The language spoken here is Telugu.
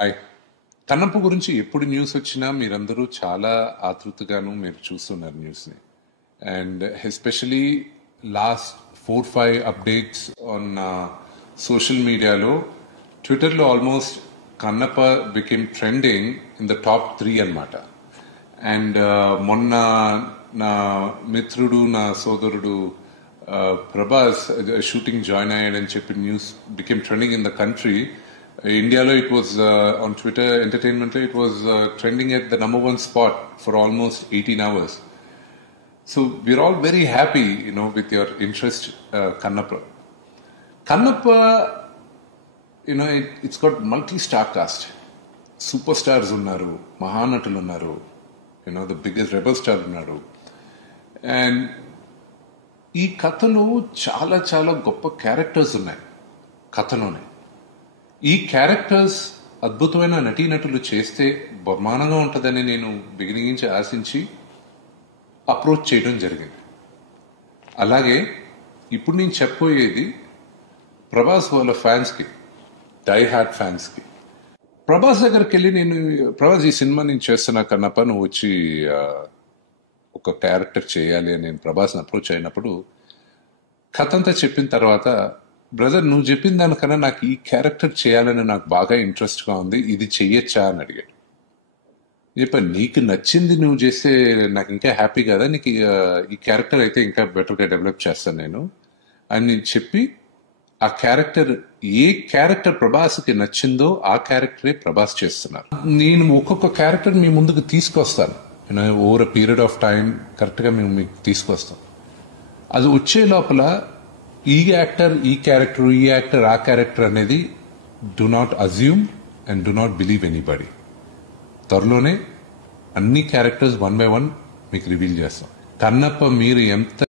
హాయ్. కన్నప్ప గురించి ఎప్పుడు న్యూస్ వచ్చినా మీరందరూ చాలా ఆతృతగాను మీరు చూస్తున్నారు న్యూస్ని. And especially last 4-5 updates on social మీడియాలో, ట్విట్టర్లో almost Kannappa became trending in the top 3 అన్నమాట. అండ్ మొన్న నా మిత్రుడు, నా సోదరుడు ప్రభాస్ షూటింగ్ జాయిన్ అయ్యాడని చెప్పి news became trending in the country. India, it was on Twitter Entertainment, it was trending at the number 1 spot for almost 18 hours. So we're all very happy, with your interest, Kannappa. Kannappa, it's got multi-star cast. Superstars unnaru, Mahanatuలు unnaru, the biggest rebel star unnaru. And ఈ కథలో చాలా చాలా గొప్ప క్యారెక్టర్స్ ఉన్నాయి కథలోనే. ఈ క్యారెక్టర్స్ అద్భుతమైన నటీనటులు చేస్తే బహుమానంగా ఉంటుందని నేను బిగినింగ్ నుంచి ఆశించి అప్రోచ్ చేయడం జరిగింది. అలాగే ఇప్పుడు నేను చెప్పబోయేది ప్రభాస్ వాళ్ళ ఫ్యాన్స్కి, డై హార్ట్ ఫ్యాన్స్కి. ప్రభాస్ దగ్గరికి వెళ్ళి ప్రభాస్ ఈ సినిమా నేను చేస్తున్నా కన్నప్ప, నువ్వు వచ్చి ఒక క్యారెక్టర్ చేయాలి అని నేను ప్రభాస్ని అప్రోచ్ అయినప్పుడు కథ అంతా చెప్పిన తర్వాత, బ్రదర్ నువ్వు చెప్పిన దానికన్నా నాకు ఈ క్యారెక్టర్ చేయాలని నాకు బాగా ఇంట్రెస్ట్గా ఉంది, ఇది చెయ్యొచ్చా అని అడిగాడు. చెప్పా, నీకు నచ్చింది నువ్వు చేస్తే నాకు ఇంకా హ్యాపీ కదా, నీకు ఈ క్యారెక్టర్ అయితే ఇంకా బెటర్గా డెవలప్ చేస్తాను నేను అని చెప్పి, ఆ క్యారెక్టర్ ఏ క్యారెక్టర్ ప్రభాస్కి నచ్చిందో ఆ క్యారెక్టరే ప్రభాస్ చేస్తున్నారు. నేను ఒక్కొక్క క్యారెక్టర్ మీ ముందుకు తీసుకొస్తాను, over a period of time కరెక్ట్గా మేము మీకు తీసుకొస్తాం. అది వచ్చే లోపల ఈ యాక్టర్ ఈ క్యారెక్టర్, ఈ యాక్టర్ ఆ క్యారెక్టర్ అనేది do not assume and do not believe anybody. త్వరలోనే అన్ని క్యారెక్టర్స్ 1 by 1 మీకు రివీల్ చేస్తాం. కన్నప్ప మీరు ఎంత